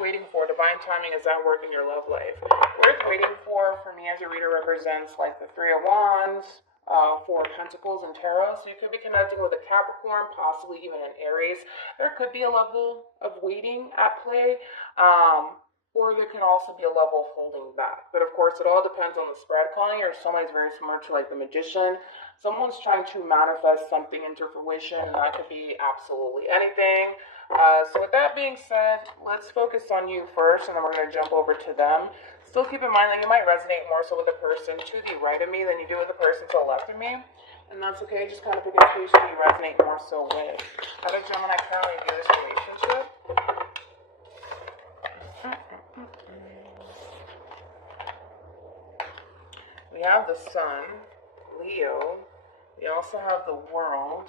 waiting for? Divine timing, is that work in your love life? Worth waiting for me as a reader represents like the Three of Wands, Four of Pentacles, and Tarot. So you could be connecting with a Capricorn, possibly even an Aries. There could be a level of waiting at play. Or there can also be a level of holding back. But of course, it all depends on the spread. Calling your soulmate is very similar to like the Magician. Someone's trying to manifest something into fruition, and that could be absolutely anything. So with that being said, let's focus on you first, and then we're going to jump over to them. Still keep in mind that you might resonate more so with the person to the right of me than you do with the person to the left of me. And that's okay. Just kind of pick and choose who you resonate more so with. How does Gemini currently view this relationship? We have the Sun, Leo. We also have the World,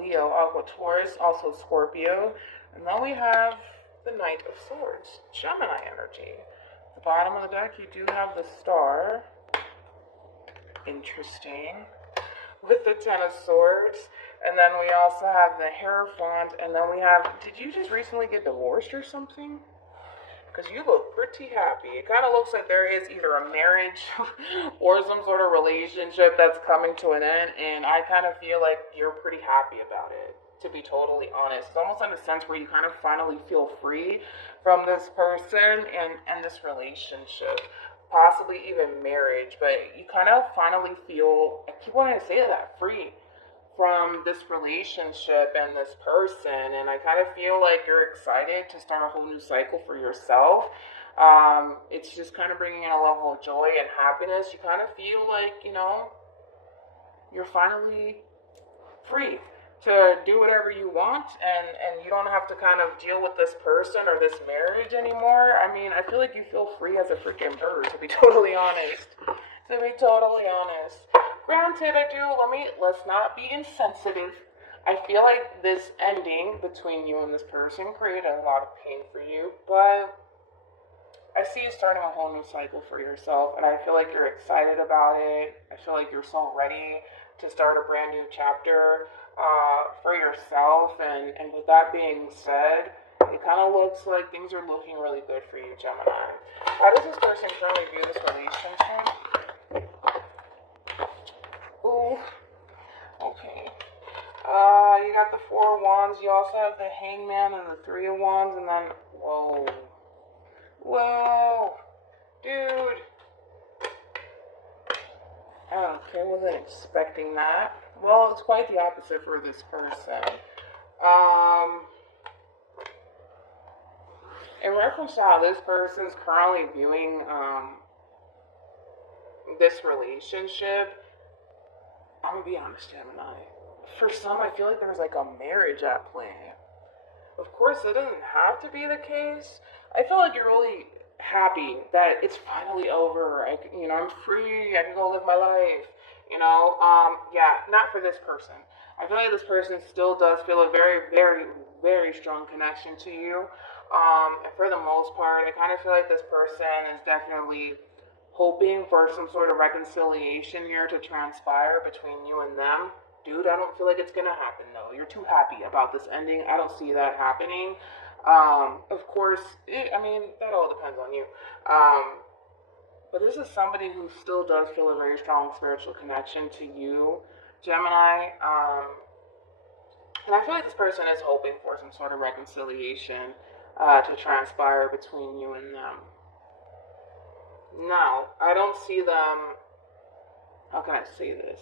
Leo, Aqua, Taurus, also Scorpio. And then we have the Knight of Swords, Gemini energy. At the bottom of the deck, you do have the Star. Interesting. With the Ten of Swords. And then we also have the Hierophant. And then we have, did you just recently get divorced or something? Because you look pretty happy. It kind of looks like there is either a marriage or some sort of relationship that's coming to an end, and I kind of feel like you're pretty happy about it, to be totally honest. It's almost in a sense where you kind of finally feel free from this person and this relationship, possibly even marriage, but you kind of finally feel, I keep wanting to say that, free from this relationship and this person, and I kind of feel like you're excited to start a whole new cycle for yourself. It's just kind of bringing in a level of joy and happiness. You kind of feel like, you know, you're finally free to do whatever you want, and you don't have to kind of deal with this person or this marriage anymore. I mean, I feel like you feel free as a freaking bird, to be totally honest. Granted, let's not be insensitive. I feel like this ending between you and this person created a lot of pain for you, but I see you starting a whole new cycle for yourself, and I feel like you're excited about it. I feel like you're so ready to start a brand new chapter for yourself, and with that being said, it kind of looks like things are looking really good for you, Gemini. How does this person currently view this relationship? Ooh, okay. You got the Four of Wands. You also have the Hangman and the Three of Wands, and then whoa, dude. Okay, wasn't expecting that. Well, it's quite the opposite for this person. In reference to how this person's currently viewing this relationship, I'm gonna be honest, Gemini. For some, I feel like there's like a marriage at play. Of course, it doesn't have to be the case. I feel like you're really happy that it's finally over. I'm free. I can go live my life. Yeah, not for this person. I feel like this person still does feel a very, very, very strong connection to you. And for the most part, I kind of feel like this person is definitely hoping for some sort of reconciliation here to transpire between you and them. Dude, I don't feel like it's gonna happen though. You're too happy about this ending. I don't see that happening. Of course, that all depends on you. But this is somebody who still does feel a very strong spiritual connection to you, Gemini. And I feel like this person is hoping for some sort of reconciliation to transpire between you and them. Now, I don't see them, how can I say this?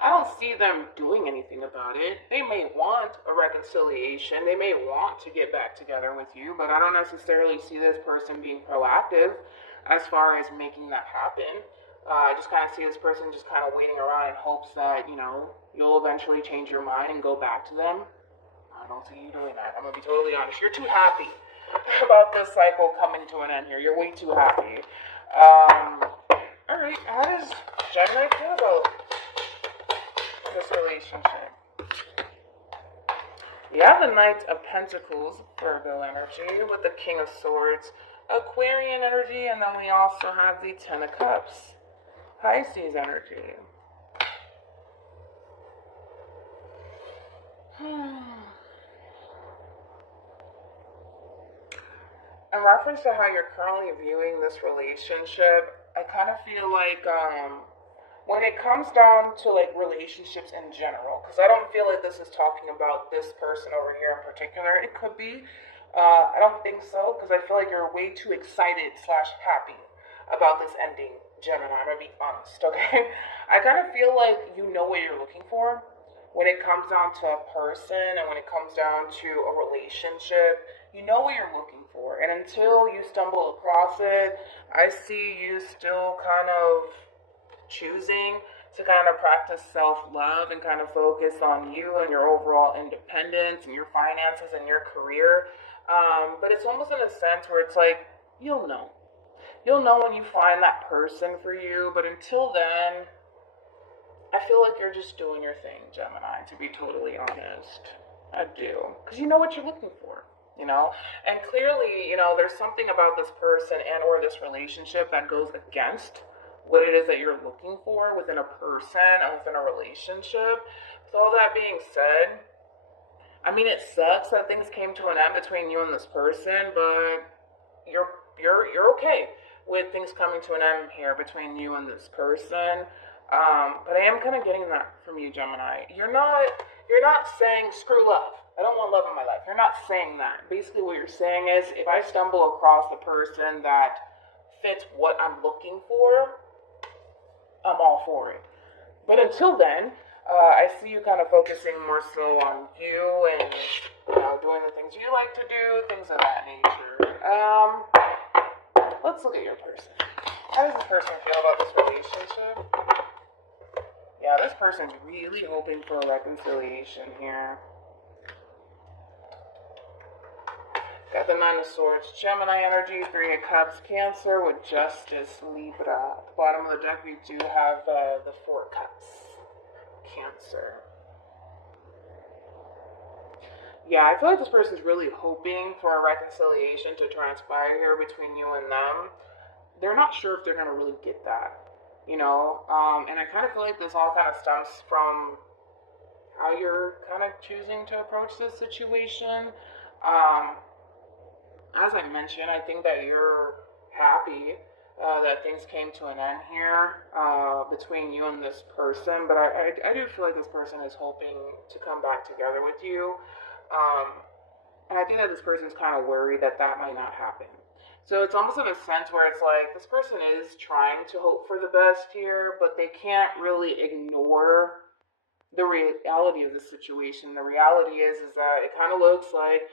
I don't see them doing anything about it. They may want a reconciliation. They may want to get back together with you, but I don't necessarily see this person being proactive as far as making that happen. I just kind of see this person just kind of waiting around in hopes that, you'll eventually change your mind and go back to them. I don't see you doing that. I'm going to be totally honest. You're too happy about this cycle coming to an end here. You're way too happy. Alright, how does Gemini feel about this relationship? You have the Knight of Pentacles, Virgo energy, with the King of Swords, Aquarian energy, and then we also have the Ten of Cups, Pisces energy. in reference to how you're currently viewing this relationship, I kind of feel like when it comes down to like relationships in general, because I don't feel like this is talking about this person over here in particular. It could be. I don't think so, because I feel like you're way too excited slash happy about this ending, Gemini. I'm gonna be honest, okay? I kind of feel like you know what you're looking for when it comes down to a person and when it comes down to a relationship. You know what you're looking for, and until you stumble across it, I see you still kind of choosing to kind of practice self-love and kind of focus on you and your overall independence and your finances and your career. But it's almost in a sense where it's like, you'll know. You'll know when you find that person for you, but until then, I feel like you're just doing your thing, Gemini, to be totally honest. I do. Because you know what you're looking for, you know? And clearly, you know, there's something about this person and or this relationship that goes against what it is that you're looking for within a person and within a relationship. With all that being said, I mean, it sucks that things came to an end between you and this person, but you're okay with things coming to an end here between you and this person. But I am kind of getting that from you, Gemini. You're not saying screw love. I don't want love in my life. You're not saying that. Basically, what you're saying is, if I stumble across the person that fits what I'm looking for, I'm all for it. But until then, I see you kind of focusing more so on you and, you know, doing the things you like to do, things of that nature. Let's look at your person. How does this person feel about this relationship? Yeah, this person's really hoping for a reconciliation here. Got the Nine of Swords, Gemini energy, Three of Cups, Cancer with Justice, Libra. At the bottom of the deck, we do have the Four Cups, Cancer. Yeah, I feel like this person's really hoping for a reconciliation to transpire here between you and them. They're not sure if they're going to really get that, you know? And I kind of feel like this all kind of stems from how you're kind of choosing to approach this situation. As I mentioned, I think that you're happy that things came to an end here between you and this person, but I do feel like this person is hoping to come back together with you. And I think that this person's kind of worried that that might not happen. So it's almost in a sense where it's like this person is trying to hope for the best here, but they can't really ignore the reality of the situation. The reality is that it kind of looks like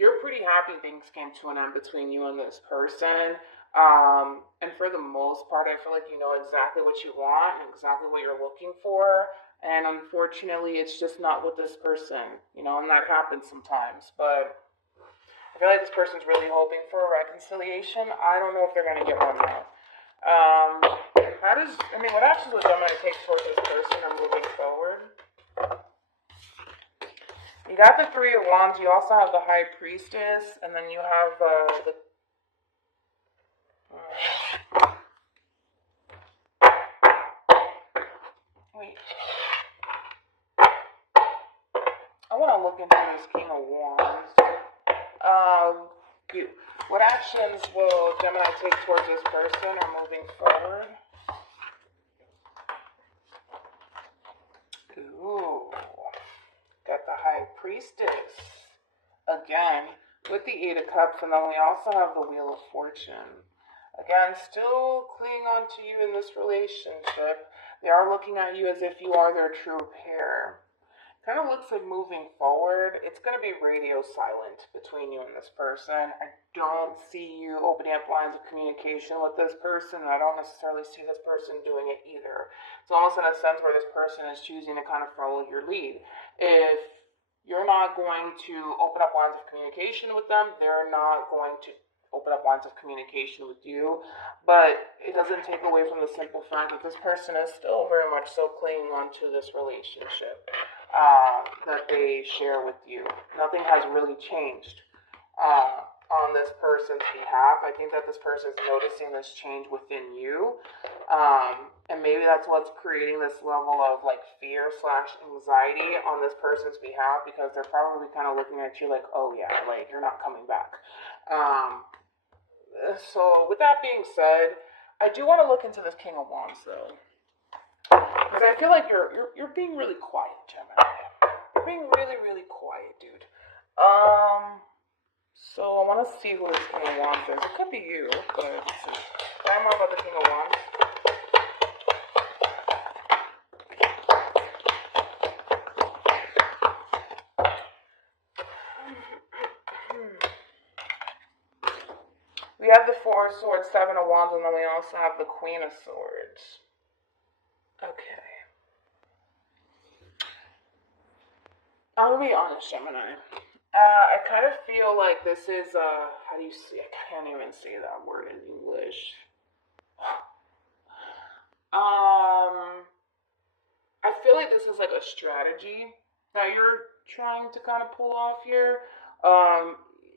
you're pretty happy things came to an end between you and this person. And for the most part, I feel like you know exactly what you want and exactly what you're looking for. And unfortunately, it's just not with this person, you know, and that happens sometimes. But I feel like this person's really hoping for a reconciliation. I don't know if they're going to get one now. What actions would Gemini take towards this person and moving forward? You got the Three of Wands. You also have the High Priestess, and then you have the. Wait. I want to look into this King of Wands. What actions will Gemini take towards this person or moving forward? Ooh. Got the High Priestess. Again, with the Eight of Cups, and then we also have the Wheel of Fortune. Again, still clinging on to you in this relationship. They are looking at you as if you are their true pair. Kind of looks like moving forward, it's going to be radio silent between you and this person. I don't see you opening up lines of communication with this person, and I don't necessarily see this person doing it either. It's almost in a sense where this person is choosing to kind of follow your lead. If you're not going to open up lines of communication with them, they're not going to open up lines of communication with you. But it doesn't take away from the simple fact that this person is still very much so clinging on to this relationship that they share with you. Nothing has really changed on this person's behalf. I think that this person is noticing this change within you. And maybe that's what's creating this level of like fear slash anxiety on this person's behalf, because they're probably kind of looking at you like, oh yeah, like you're not coming back. So with that being said, I do want to look into this King of Wands though, because I feel like you're being really quiet, Gemini. You're being really, really quiet, dude. So I want to see who this King of Wands is. It could be you, but let's see. Find more about the King of Wands. We have the Four of Swords, Seven of Wands, and then we also have the Queen of Swords. Okay. I'm gonna be honest, Gemini. I kind of feel like this is, how do you see? I can't even say that word in English. I feel like this is like a strategy that you're trying to kind of pull off here.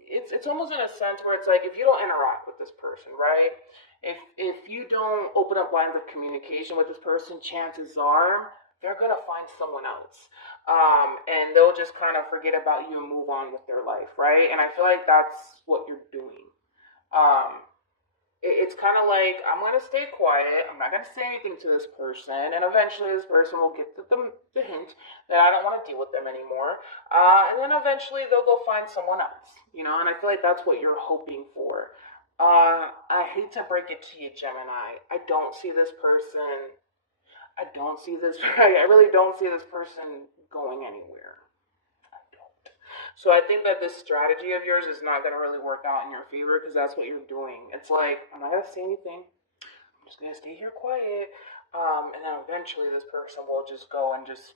It's almost in a sense where it's like if you don't interact with this person, right? If you don't open up lines of communication with this person, chances are they're gonna find someone else, and they'll just kind of forget about you and move on with their life, right? And I feel like that's what you're doing. It's kind of like, I'm going to stay quiet, I'm not going to say anything to this person, and eventually this person will get the hint that I don't want to deal with them anymore, and then eventually they'll go find someone else, and I feel like that's what you're hoping for. I hate to break it to you, Gemini, I don't see this person, I really don't see this person going anywhere. So I think that this strategy of yours is not going to really work out in your favor because that's what you're doing. It's like, I'm not going to say anything. I'm just going to stay here quiet. And then eventually this person will just go and just,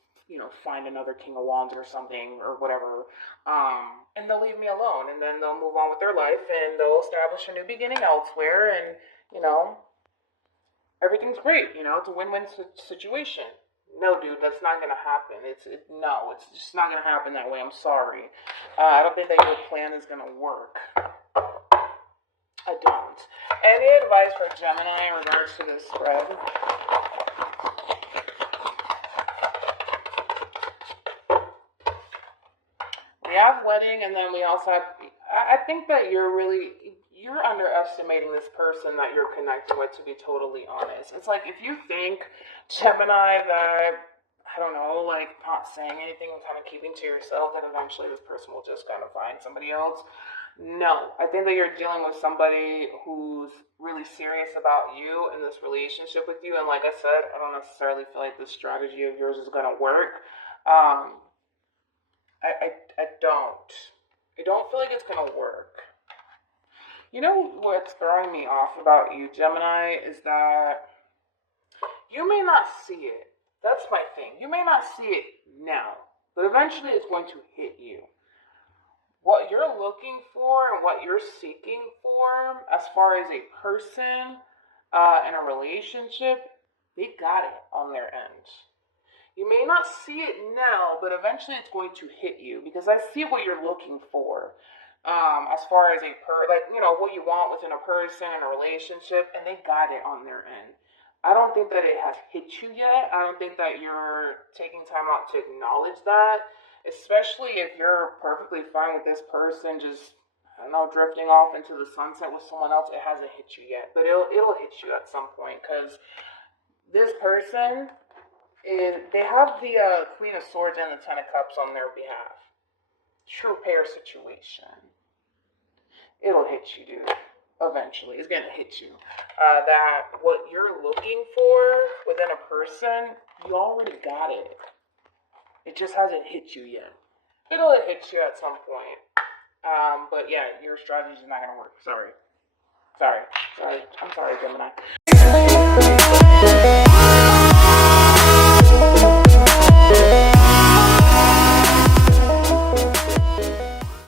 find another King of Wands or something or whatever. And they'll leave me alone. And then they'll move on with their life and they'll establish a new beginning elsewhere. And, everything's great. It's a win-win situation. No, dude, that's not gonna happen. It's just not gonna happen that way. I'm sorry. I don't think that your plan is gonna work. I don't. Any advice for Gemini in regards to this spread? We have wedding, and then we also have. I think that you're underestimating this person that you're connecting with, to be totally honest. It's like, if you think, Gemini, that, I don't know, like, not saying anything and kind of keeping to yourself, that eventually this person will just kind of find somebody else. No, I think that you're dealing with somebody who's really serious about you and this relationship with you. And like I said, I don't necessarily feel like this strategy of yours is going to work. I don't feel like it's going to work. You know what's throwing me off about you, Gemini, is that you may not see it. That's my thing. You may not see it now, but eventually it's going to hit you. What you're looking for and what you're seeking for, as far as a person in a relationship, they got it on their end. You may not see it now, but eventually it's going to hit you, because I see what you're looking for. As far as what you want within a person in a relationship, and they got it on their end. I don't think that it has hit you yet. I don't think that you're taking time out to acknowledge that, especially if you're perfectly fine with this person just, drifting off into the sunset with someone else. It hasn't hit you yet, but it'll hit you at some point, because this person they have the Queen of Swords and the Ten of Cups on their behalf. True pair situation. It'll hit you, dude. Eventually, it's gonna hit you. That what you're looking for within a person, you already got it. It just hasn't hit you yet. It'll hit you at some point. But yeah, your strategy is not gonna work. Sorry. I'm sorry, Gemini.